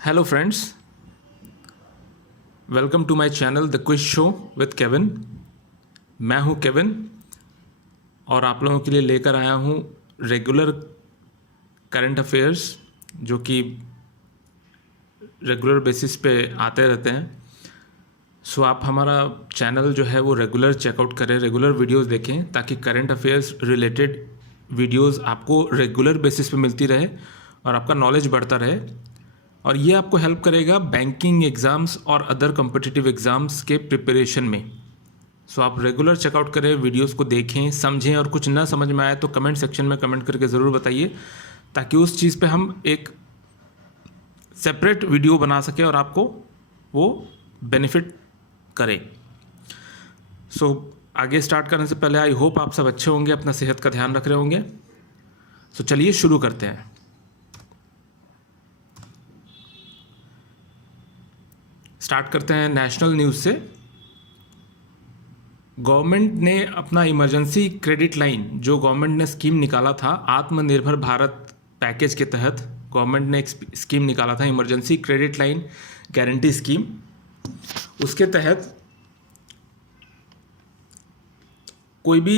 Hello friends, welcome to my channel the quiz show with Kevin. मैं हूं Kevin और आप लोगों के लिए लेकर आया हूं रेगुलर करंट अफेयर्स जो कि रेगुलर बेसिस पे आते रहते हैं। सो आप हमारा चैनल जो है वो रेगुलर चेकआउट करें, रेगुलर वीडियोस देखें ताकि करंट अफेयर्स रिलेटेड वीडियोस आपको रेगुलर बेसिस पे मिलती रहे और आपका नॉलेज बढ़ता रहे। और ये आपको हेल्प करेगा बैंकिंग एग्ज़ाम्स और अदर कॉम्पिटिटिव एग्ज़ाम्स के प्रिपरेशन में। सो आप रेगुलर चेकआउट करें, वीडियोस को देखें, समझें और कुछ ना समझ में आए तो कमेंट सेक्शन में कमेंट करके ज़रूर बताइए ताकि उस चीज़ पे हम एक सेपरेट वीडियो बना सकें और आपको वो बेनिफिट करे। सो आगे स्टार्ट करने से पहले आई होप आप सब अच्छे होंगे, अपना सेहत का ध्यान रख रहे होंगे। सो चलिए शुरू करते हैं। स्टार्ट करते हैं नेशनल न्यूज़ से। गवर्नमेंट ने अपना इमरजेंसी क्रेडिट लाइन जो गवर्नमेंट ने स्कीम निकाला था आत्मनिर्भर भारत पैकेज के तहत, गवर्नमेंट ने एक स्कीम निकाला था emergency credit line guarantee scheme. उसके तहत कोई भी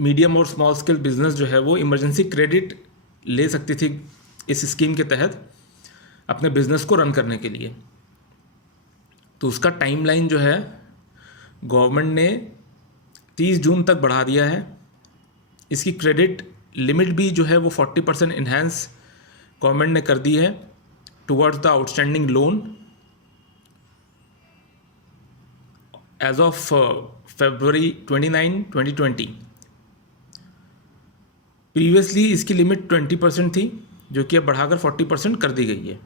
मीडियम और स्मॉल स्केल बिजनेस जो है वो इमरजेंसी क्रेडिट ले सकती थी इस स्कीम के तहत अपने बिजनेस को रन करने के लिए। तो उसका टाइमलाइन जो है गवर्नमेंट ने 30 जून तक बढ़ा दिया है। इसकी क्रेडिट लिमिट भी जो है वो 40% इन्हेंस गवर्नमेंट ने कर दी है towards the outstanding loan as of February 29, 2020। Previously इसकी लिमिट 20% थी जो कि अब बढ़ाकर 40% कर दी गई है।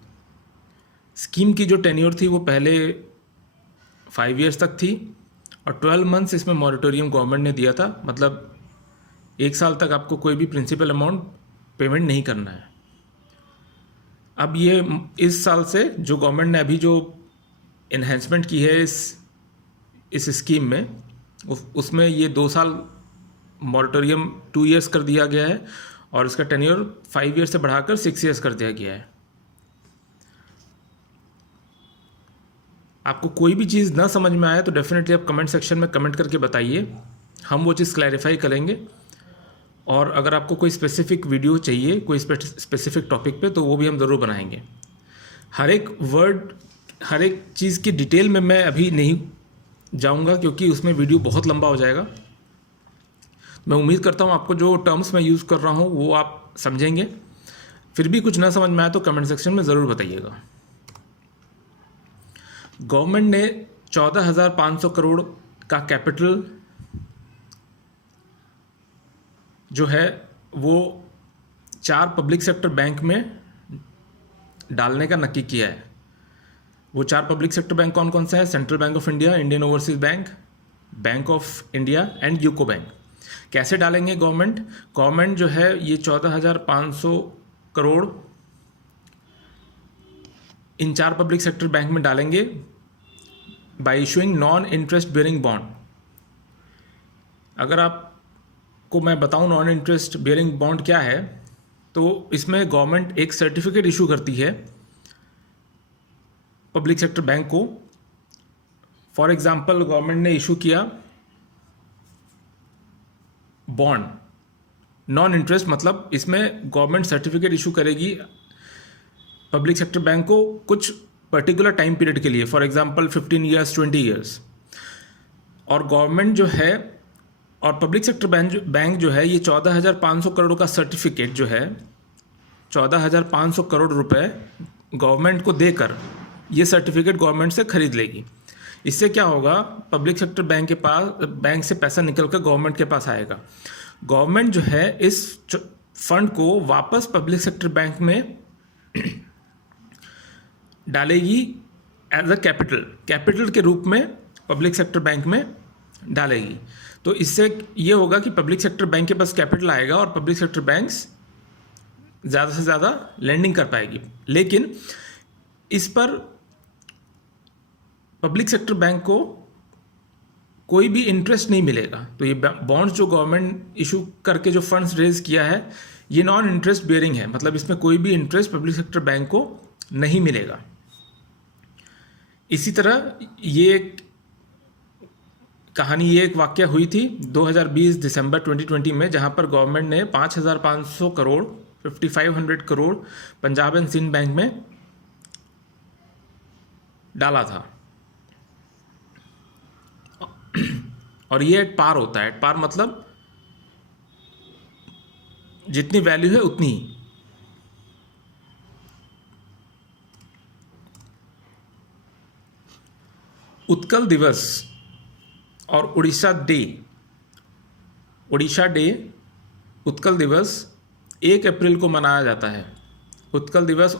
स्कीम की जो टेन्योर थी वो पहले 5 years तक थी और 12 months इसमें मॉरेटोरियम गवर्नमेंट ने दिया था, मतलब 1 साल तक आपको कोई भी प्रिंसिपल अमाउंट पेमेंट नहीं करना है। अब ये इस साल से जो गवर्नमेंट ने अभी जो इन्हेंसमेंट की है इस स्कीम में, उसमें ये 2 साल मॉरेटोरियम 2 years कर दिया गया है और इसका टेन्योर 5 years से बढ़ाकर 6 years कर दिया गया है। आपको कोई भी चीज़ ना समझ में आए तो डेफिनेटली आप कमेंट सेक्शन में कमेंट करके बताइए, हम वो चीज़ क्लैरिफाई करेंगे। और अगर आपको कोई स्पेसिफिक वीडियो चाहिए कोई स्पेसिफिक टॉपिक पे तो वो भी हम ज़रूर बनाएंगे। हर एक वर्ड, हर एक चीज़ की डिटेल में मैं अभी नहीं जाऊंगा क्योंकि उसमें वीडियो बहुत लंबा हो जाएगा। मैं उम्मीद करता हूँ आपको जो टर्म्स मैं यूज़ कर रहा हूँ वो आप समझेंगे। फिर भी कुछ ना समझ में आए तो कमेंट सेक्शन में ज़रूर बताइएगा। गवर्नमेंट ने 14,500 करोड़ का कैपिटल जो है वो 4 पब्लिक सेक्टर बैंक में डालने का नक्की किया है। वो 4 पब्लिक सेक्टर बैंक कौन कौन सा है? Central bank of India, Indian overseas bank, bank of India and UCO bank. कैसे डालेंगे गवर्नमेंट जो है ये 14,500 करोड़ इन 4 पब्लिक सेक्टर बैंक में डालेंगे bye issuing non interest bearing bond. अगर आपको मैं बताऊं नॉन इंटरेस्ट बेयरिंग बॉन्ड क्या है, तो इसमें गवर्नमेंट एक सर्टिफिकेट इशू करती है पब्लिक सेक्टर बैंक को। फॉर एग्जांपल गवर्नमेंट ने इशू किया बॉन्ड नॉन इंटरेस्ट, मतलब इसमें गवर्नमेंट सर्टिफिकेट इशू करेगी पब्लिक सेक्टर बैंक को कुछ पर्टिकुलर टाइम पीरियड के लिए, फॉर एग्जांपल 15 years 20 years। और गवर्नमेंट जो है और पब्लिक सेक्टर बैंक जो है ये 14,500 करोड़ का सर्टिफिकेट जो है 14,500 करोड़ रुपए गवर्नमेंट को देकर ये सर्टिफिकेट गवर्नमेंट से खरीद लेगी। इससे क्या होगा, पब्लिक सेक्टर बैंक से पैसा निकलकर गवर्नमेंट के पास आएगा। गवर्नमेंट जो है इस फंड को वापस पब्लिक सेक्टर बैंक में डालेगी एज अ कैपिटल के रूप में पब्लिक सेक्टर बैंक में डालेगी। तो इससे ये होगा कि पब्लिक सेक्टर बैंक के पास कैपिटल आएगा और पब्लिक सेक्टर बैंक्स ज़्यादा से ज़्यादा लेंडिंग कर पाएगी। लेकिन इस पर पब्लिक सेक्टर बैंक को कोई भी इंटरेस्ट नहीं मिलेगा। तो ये बॉन्ड्स जो गवर्नमेंट इशू करके जो फंड्स रेज किया है ये नॉन इंटरेस्ट बेयरिंग है, मतलब इसमें कोई भी इंटरेस्ट पब्लिक सेक्टर बैंक को नहीं मिलेगा। इसी तरह ये कहानी, ये एक वाकया हुई थी 2020 दिसंबर 2020 में, जहां पर गवर्नमेंट ने 5,500 करोड़ 5,500 करोड़ पंजाब एंड सिंध बैंक में डाला था। और ये एट पार होता है। एट पार मतलब जितनी वैल्यू है उतनी ही। उत्कल दिवस और उड़ीसा डे, उड़ीसा डे, उत्कल दिवस 1 अप्रैल को मनाया जाता है। उत्कल दिवस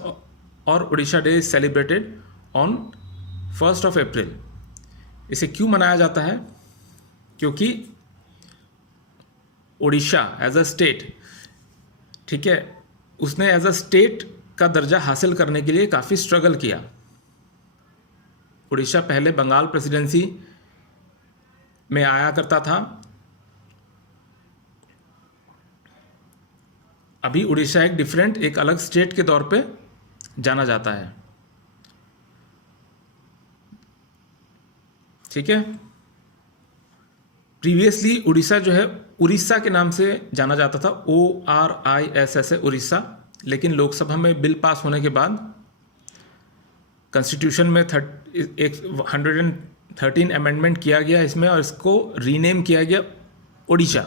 और Orissa day is celebrated on 1 अप्रैल। इसे क्यों मनाया जाता है? क्योंकि उड़ीसा एज अ स्टेट, ठीक है, उसने एज अ स्टेट का दर्जा हासिल करने के लिए काफ़ी स्ट्रगल किया। उड़ीसा पहले बंगाल प्रेसिडेंसी में आया करता था। अभी उड़ीसा एक डिफरेंट, एक अलग स्टेट के तौर पे जाना जाता है। ठीक है, प्रीवियसली उड़ीसा जो है उड़ीसा के नाम से जाना जाता था, ORISSA उड़ीसा। लेकिन लोकसभा में बिल पास होने के बाद कॉन्स्टिट्यूशन में 113 अमेंडमेंट किया गया इसमें, और इसको रीनेम किया गया ओडिशा,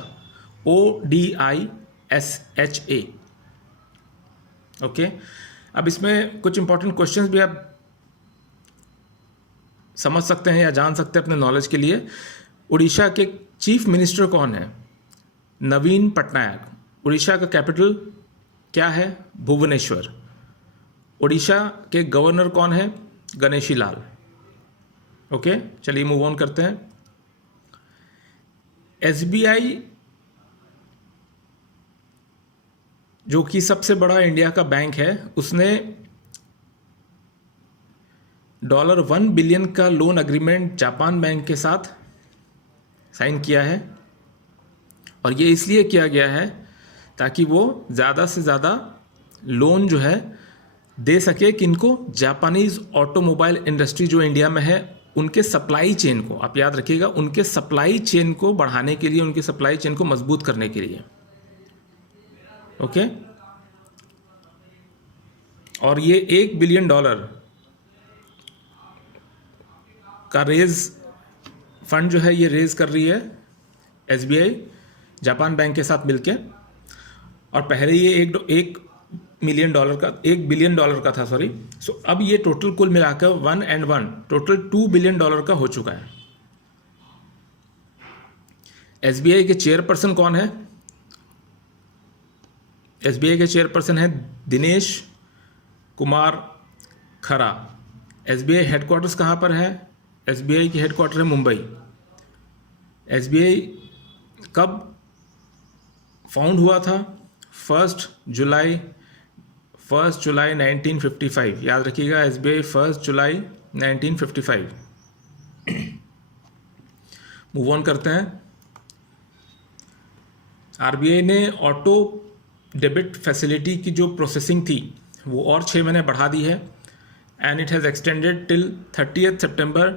ODISHA। ओके, अब इसमें कुछ इंपॉर्टेंट क्वेश्चंस भी आप समझ सकते हैं या जान सकते हैं अपने नॉलेज के लिए। उड़ीसा के चीफ मिनिस्टर कौन है? नवीन पटनायक। उड़ीसा का कैपिटल क्या है? भुवनेश्वर। उड़ीसा के गवर्नर कौन है? गणेशी लाल। ओके, चलिए मूव ऑन करते हैं। SBI जो कि सबसे बड़ा इंडिया का बैंक है, उसने $1 बिलियन का लोन एग्रीमेंट जापान बैंक के साथ साइन किया है। और ये इसलिए किया गया है ताकि वो ज़्यादा से ज़्यादा लोन जो है दे सके किनको? जापानीज़ ऑटोमोबाइल इंडस्ट्री जो इंडिया में है, उनके सप्लाई चेन को, आप याद रखिएगा, उनके सप्लाई चेन को बढ़ाने के लिए, उनके सप्लाई चेन को मजबूत करने के लिए। ओके, और ये $1 बिलियन का रेज फंड जो है ये रेज कर रही है SBI जापान बैंक के साथ मिलके। और पहले ये $1 बिलियन का था, सॉरी। सो अब ये टोटल कुल मिलाकर 1 and 1 टोटल $2 बिलियन का हो चुका है। SBI के चेयरपर्सन कौन है? SBI के चेयरपर्सन है दिनेश कुमार खरा। SBI हेडक्वार्टर्स कहाँ पर है? SBI की हेडक्वार्टर है मुंबई। SBI कब फाउंड हुआ था? 1 जुलाई 1955। याद रखिएगा, SBI 1 जुलाई 1955। मूव ऑन करते हैं। RBI ने ऑटो डेबिट फैसिलिटी की जो प्रोसेसिंग थी वो और 6 महीने बढ़ा दी है, and it has extended till 30 सितंबर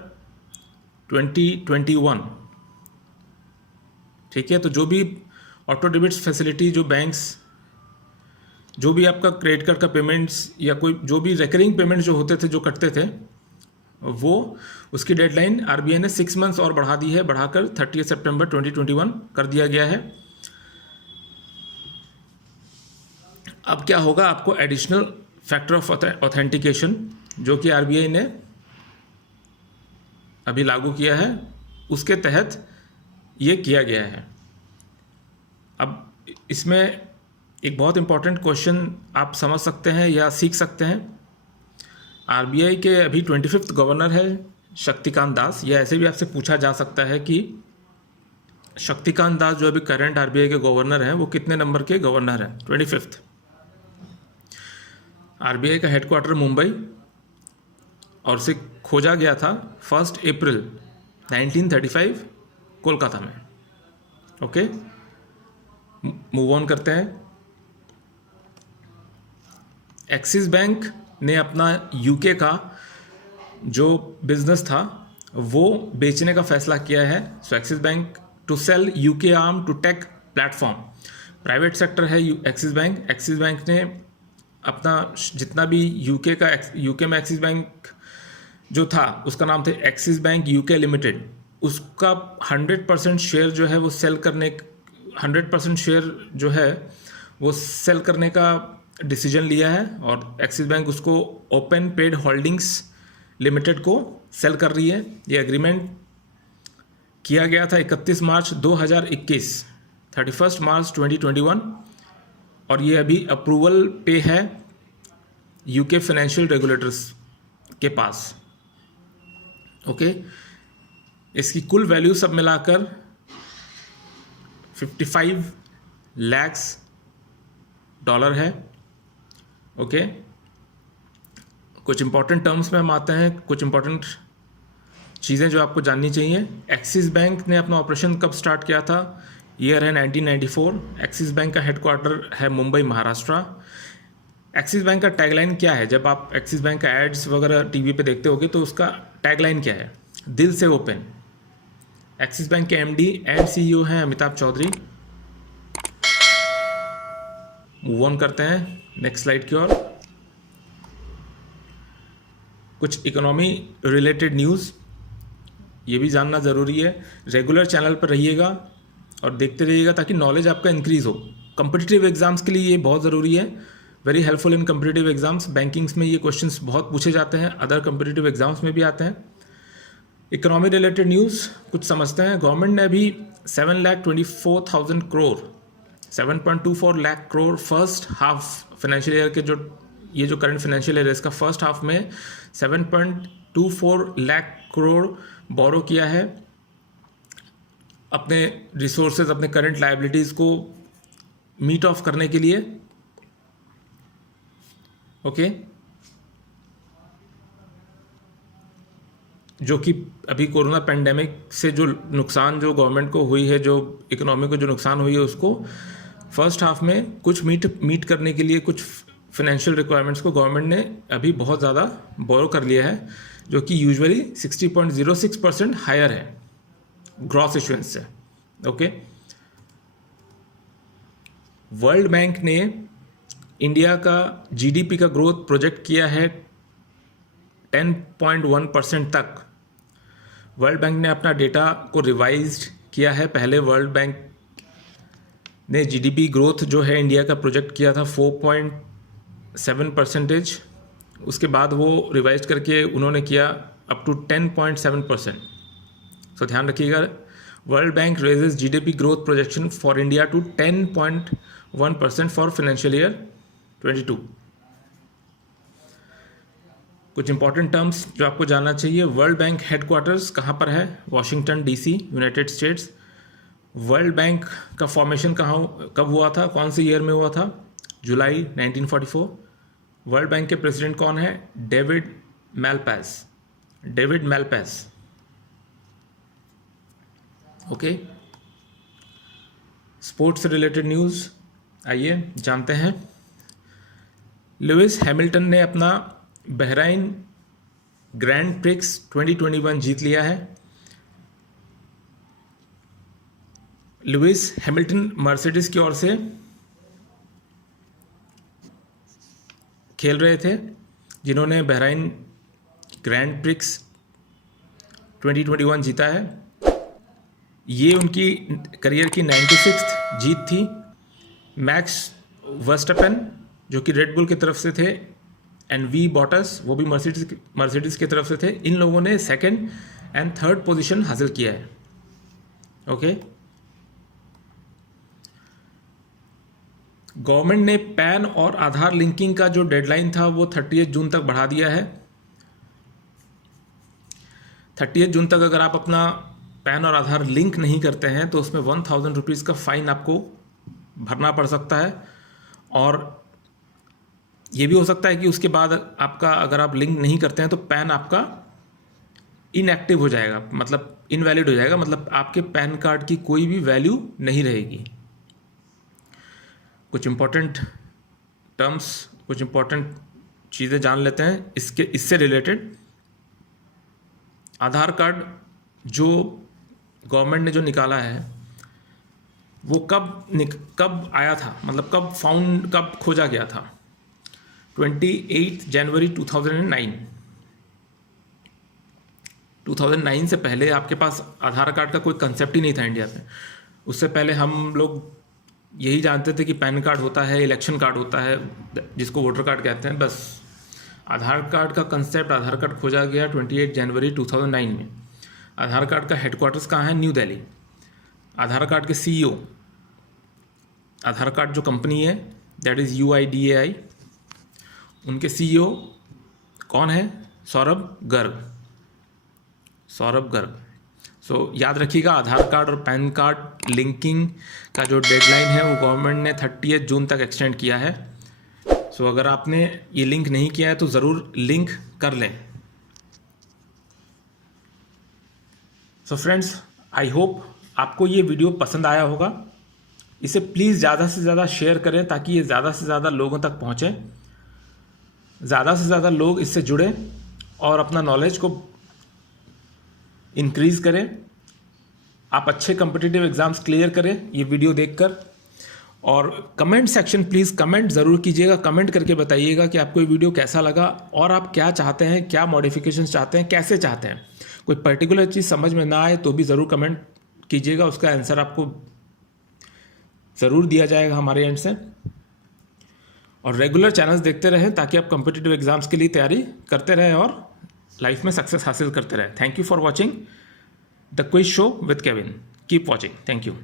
2021। ठीक है, तो जो भी ऑटो डेबिट फैसिलिटी, जो बैंक्स, जो भी आपका क्रेडिट कार्ड का पेमेंट्स या कोई जो भी रिकरिंग पेमेंट्स जो होते थे, जो कटते थे, वो उसकी डेडलाइन RBI ने 6 मंथ्स और बढ़ा दी है, बढ़ाकर 30 सितंबर 2021 कर दिया गया है। अब क्या होगा? आपको एडिशनल फैक्टर ऑफ ऑथेंटिकेशन जो कि RBI ने अभी लागू किया है, उसके तहत ये किया गया है। अब इसमें एक बहुत इंपॉर्टेंट क्वेश्चन आप समझ सकते हैं या सीख सकते हैं। RBI के अभी 25th गवर्नर है शक्तिकांत दास। या ऐसे भी आपसे पूछा जा सकता है कि शक्तिकांत दास जो अभी करंट RBI के गवर्नर हैं, वो कितने नंबर के गवर्नर हैं? 25th। RBI का हेडक्वार्टर मुंबई, और उसे खोजा गया था 1 अप्रैल 1935 कोलकाता में। ओके, मूव ऑन करते हैं। एक्सिस बैंक ने अपना यूके का जो बिजनेस था वो बेचने का फैसला किया है। So Axis bank to sell UK arm to tech platform, private sector है एक्सिस बैंक। एक्सिस बैंक ने अपना जितना भी यूके में एक्सिस बैंक जो था उसका नाम था एक्सिस बैंक यूके लिमिटेड, उसका 100% शेयर जो है वो सेल करने 100% शेयर जो है वो सेल करने का डिसीजन लिया है और एक्सिस बैंक उसको ओपन पेड होल्डिंग्स लिमिटेड को सेल कर रही है। ये एग्रीमेंट किया गया था 31 मार्च 2021, 31 मार्च 2021, और ये अभी अप्रूवल पे है यूके फाइनेंशियल रेगुलेटर्स के पास। ओके, इसकी कुल वैल्यू सब मिलाकर 55 लाख डॉलर है। ओके, कुछ इंपॉर्टेंट टर्म्स में हम आते हैं, कुछ इंपॉर्टेंट चीज़ें जो आपको जाननी चाहिए। एक्सिस बैंक ने अपना ऑपरेशन कब स्टार्ट किया था? ईयर है 1994। एक्सिस बैंक का हेडक्वार्टर है मुंबई, महाराष्ट्र। एक्सिस बैंक का टैगलाइन क्या है? जब आप एक्सिस बैंक का एड्स वगैरह टीवी पे देखते होगे तो उसका टैगलाइन क्या है? दिल से ओपन। एक्सिस बैंक के एमडी एंड सीईओ हैं अमिताभ चौधरी। मूव ऑन करते हैं नेक्स्ट स्लाइड की ओर। कुछ इकोनॉमी रिलेटेड न्यूज़ ये भी जानना ज़रूरी है। रेगुलर चैनल पर रहिएगा और देखते रहिएगा ताकि नॉलेज आपका इंक्रीज़ हो। कम्पिटिटिव एग्जाम्स के लिए ये बहुत ज़रूरी है, very helpful in competitive exams. Bankings में ये क्वेश्चंस बहुत पूछे जाते हैं, अदर कम्पिटिटिव एग्जाम्स में भी आते हैं। इकोनॉमी रिलेटेड न्यूज़ कुछ समझते हैं। गवर्नमेंट ने अभी 7,24,000 crore 7.24 lakh crore first half financial year के जो करंट फाइनेंशियल ईयर है इसका फर्स्ट हाफ में 7.24 लाख करोड़ बोरो किया है अपने रिसोर्सेज, अपने करंट लायबिलिटीज़ को मीट ऑफ करने के लिए। ओके, जो कि अभी कोरोना पेंडेमिक से जो नुकसान जो गवर्नमेंट को हुई है, जो इकोनॉमी को जो नुकसान हुई है, उसको फर्स्ट हाफ में कुछ मीट करने के लिए कुछ फाइनेंशियल रिक्वायरमेंट्स को गवर्नमेंट ने अभी बहुत ज़्यादा बोरो कर लिया है, जो कि यूजुअली 60.06% हायर है ग्रॉस इशुएंस से। ओके, वर्ल्ड बैंक ने इंडिया का जीडीपी का ग्रोथ प्रोजेक्ट किया है 10.1% तक। वर्ल्ड बैंक ने अपना डेटा को रिवाइज्ड किया है। पहले वर्ल्ड बैंक ने जीडीपी ग्रोथ जो है इंडिया का प्रोजेक्ट किया था 4.7%, उसके बाद वो रिवाइज करके उन्होंने किया अप टू 10.7%। सो ध्यान रखिएगा, world bank raises GDP growth projection for India to 10.1% for financial year 22। कुछ इंपॉर्टेंट टर्म्स जो आपको जानना चाहिए। वर्ल्ड बैंक हेडक्वार्टर्स कहाँ पर है? Washington DC, United states. World bank का फॉर्मेशन कब हुआ था? कौन से ईयर में हुआ था? जुलाई 1944। वर्ल्ड बैंक के प्रेसिडेंट कौन है? डेविड मैलपैस। ओके, स्पोर्ट्स से रिलेटेड न्यूज़ आइए जानते हैं। लुइस हैमिल्टन ने अपना बहराइन ग्रैंड प्रिक्स 2021 जीत लिया है। लुइस हैमिल्टन मर्सिडीज की ओर से खेल रहे थे, जिन्होंने बहराइन ग्रैंड प्रिक्स 2021 जीता है। ये उनकी करियर की 96th जीत थी। मैक्स वर्स्टपेन जो कि रेड बुल की तरफ से थे, एंड वी बॉटस वो भी मर्सिडीज की तरफ से थे। इन लोगों ने सेकंड एंड थर्ड पोजीशन हासिल किया है। ओके, गवर्नमेंट ने पैन और आधार लिंकिंग का जो डेडलाइन था वो 30 जून तक बढ़ा दिया है। 30 जून तक अगर आप अपना पैन और आधार लिंक नहीं करते हैं तो उसमें 1000 रुपीज़ का फ़ाइन आपको भरना पड़ सकता है। और ये भी हो सकता है कि उसके बाद आपका अगर आप लिंक नहीं करते हैं तो पैन आपका इनएक्टिव हो जाएगा, मतलब इनवैलिड हो जाएगा, मतलब आपके पैन कार्ड की कोई भी वैल्यू नहीं रहेगी। कुछ इंपॉर्टेंट टर्म्स कुछ इंपॉर्टेंट चीज़ें जान लेते हैं इससे रिलेटेड। आधार कार्ड जो गवर्नमेंट ने जो निकाला है वो कब आया था, मतलब कब खोजा गया था? 28 जनवरी 2009। 2009 से पहले आपके पास आधार कार्ड का कोई कंसेप्ट ही नहीं था इंडिया में। उससे पहले हम लोग यही जानते थे कि पैन कार्ड होता है, इलेक्शन कार्ड होता है जिसको वोटर कार्ड कहते हैं, बस। आधार कार्ड का कंसेप्ट, आधार कार्ड खोजा गया 28 जनवरी 2009 में। आधार कार्ड का हेडक्वार्टर्स कहाँ है? न्यू दिल्ली। आधार कार्ड के CEO, आधार कार्ड जो कंपनी है दैट इज़ UIDAI, उनके CEO कौन है? सौरभ गर्ग। सो याद रखिएगा, आधार कार्ड और पैन कार्ड लिंकिंग का जो डेडलाइन है वो गवर्नमेंट ने 30 जून तक एक्सटेंड किया है। सो अगर आपने ये लिंक नहीं किया है तो ज़रूर लिंक कर लें। सो फ्रेंड्स, आई होप आपको ये वीडियो पसंद आया होगा। इसे प्लीज़ ज़्यादा से ज़्यादा शेयर करें ताकि ये ज़्यादा से ज़्यादा लोगों तक पहुँचे, ज़्यादा से ज़्यादा लोग इससे जुड़े और अपना नॉलेज को इंक्रीज़ करें। आप अच्छे कॉम्पिटिटिव एग्ज़ाम्स क्लियर करें ये वीडियो देखकर। और कमेंट सेक्शन प्लीज़ कमेंट ज़रूर कीजिएगा, कमेंट करके बताइएगा कि आपको ये वीडियो कैसा लगा और आप क्या चाहते हैं, क्या मॉडिफिकेशंस चाहते हैं, कैसे चाहते हैं। कोई पर्टिकुलर चीज़ समझ में ना आए तो भी ज़रूर कमेंट कीजिएगा, उसका आंसर आपको ज़रूर दिया जाएगा हमारे एंड से। और रेगुलर चैनल्स देखते रहें ताकि आप कॉम्पिटिटिव एग्ज़ाम्स के लिए तैयारी करते रहें और लाइफ में सक्सेस हासिल करते रहें। Thank you for watching the quiz show with Kevin. Keep watching. Thank you.